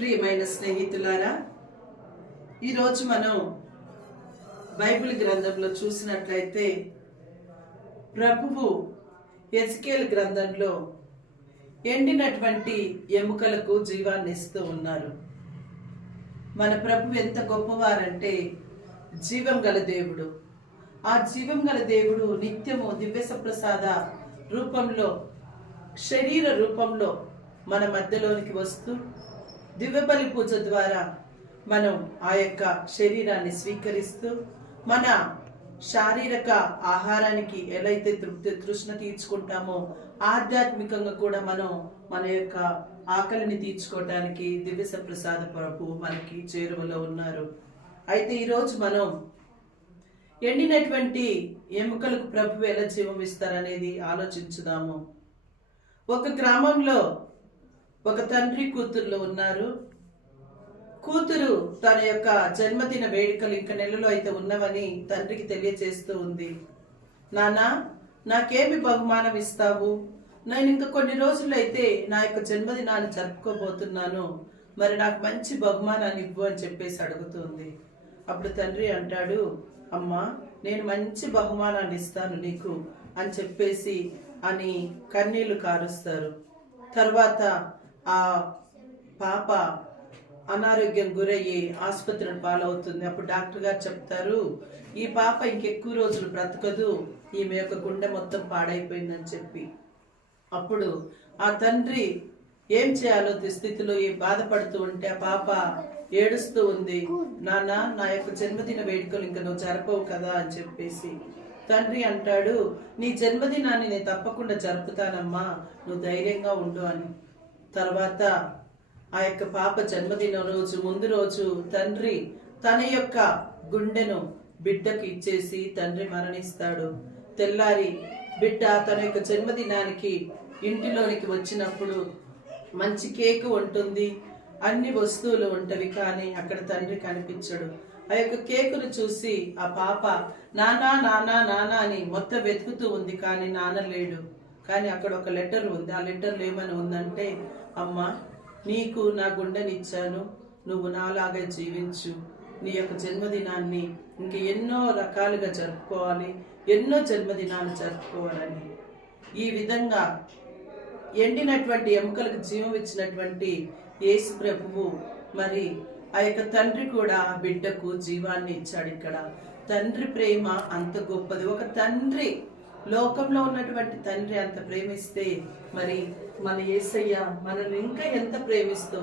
ప్రియమైన స్నేహితులారా, ఈరోజు మనం బైబిల్ గ్రంథంలో చూసినట్లయితే ప్రభువు ఎజ్కేల్ గ్రంథంలో ఎండినటువంటి ఎముకలకు జీవాన్ని ఇస్తూ ఉన్నారు. మన ప్రభు ఎంత గొప్పవారంటే జీవం గల దేవుడు. ఆ జీవం గల దేవుడు నిత్యము దివ్య ప్రసాద రూపంలో, శరీర రూపంలో మన మధ్యలోనికి వస్తూ దివ్య బలి పూజ ద్వారా మనం ఆ యొక్క శరీరాన్ని స్వీకరిస్తూ మన శారీరక ఆహారానికి ఎలా అయితే తృష్ణ తీర్చుకుంటామో ఆధ్యాత్మికంగా కూడా మనం మన యొక్క ఆకలిని తీర్చుకోవడానికి దివ్య ప్రసాద ప్రభు మనకి చేరువలో ఉన్నారు. అయితే ఈరోజు మనం ఎండినటువంటి ఎముకలకు ప్రభు ఎలా జీవం ఇస్తారనేది ఆలోచించుదాము. ఒక గ్రామంలో ఒక తండ్రి కూతుర్లు ఉన్నారు. కూతురు తన యొక్క జన్మదిన వేడుకలు ఇంక నెలలో అయితే ఉన్నవని తండ్రికి తెలియజేస్తూ ఉంది. నానా, నాకేమి బహుమానం ఇస్తావు? నేను ఇంకా కొన్ని రోజుల్లో అయితే నా యొక్క జన్మదినాన్ని జరుపుకోబోతున్నాను, మరి నాకు మంచి బహుమానాన్ని ఇవ్వు అని చెప్పేసి అడుగుతుంది. అప్పుడు తండ్రి అంటాడు, అమ్మా, నేను మంచి బహుమానాన్ని ఇస్తాను నీకు అని చెప్పేసి అని కన్నీళ్లు కారుస్తారు. తర్వాత ఆ పాప అనారోగ్యం గురయ్యి ఆసుపత్రిని పాలవుతుంది. అప్పుడు డాక్టర్ గారు చెప్తారు, ఈ పాప ఇంకెక్కువ రోజులు బ్రతకదు, ఈమె యొక్క గుండె మొత్తం పాడైపోయిందని చెప్పి. అప్పుడు ఆ తండ్రి ఏం చేయాలో స్థితిలో బాధపడుతూ ఉంటే ఆ పాప ఏడుస్తూ ఉంది. నాన్న, నా యొక్క జన్మదిన వేడుకలు ఇంకా నువ్వు జరపవు కదా అని చెప్పేసి. తండ్రి అంటాడు, నీ జన్మదినాన్ని నేను తప్పకుండా జరుపుతానమ్మా, నువ్వు ధైర్యంగా ఉండు అని. తర్వాత ఆ యొక్క పాప జన్మదిన రోజు ముందు రోజు తండ్రి తన యొక్క గుండెను బిడ్డకు ఇచ్చేసి తండ్రి మరణిస్తాడు. తెల్లారి బిడ్డ తన యొక్క జన్మదినానికి ఇంటిలోనికి వచ్చినప్పుడు మంచి కేక్ ఉంటుంది, అన్ని వస్తువులు ఉంటవి, కానీ అక్కడ తండ్రి కనిపించడు. ఆ యొక్క కేకును చూసి ఆ పాప నానా నానా నానా అని మొత్తం వెతుకుతూ ఉంది, కానీ నాన్న లేడు. కానీ అక్కడ ఒక లెటర్ ఉంది. ఆ లెటర్లో ఏమని ఉందంటే, అమ్మా, నీకు నా గుండెనిచ్చాను, నువ్వు నాలాగా జీవించు, నీ యొక్క జన్మదినాన్ని ఇంక ఎన్నో రకాలుగా జరుపుకోవాలి, ఎన్నో జన్మదినాలు జరుపుకోవాలని. ఈ విధంగా ఎండినటువంటి ఎముకలకు జీవం ఇచ్చినటువంటి యేసు ప్రభువు మరి ఆ యొక్క తండ్రి కూడా బిడ్డకు జీవాన్ని ఇచ్చాడు. ఇక్కడ తండ్రి ప్రేమ అంత గొప్పది. ఒక తండ్రి, లోకంలో ఉన్నటువంటి తండ్రి అంత ప్రేమిస్తే మరి మన యేసయ్య మనల్ని ఇంకా ఎంత ప్రేమిస్తూ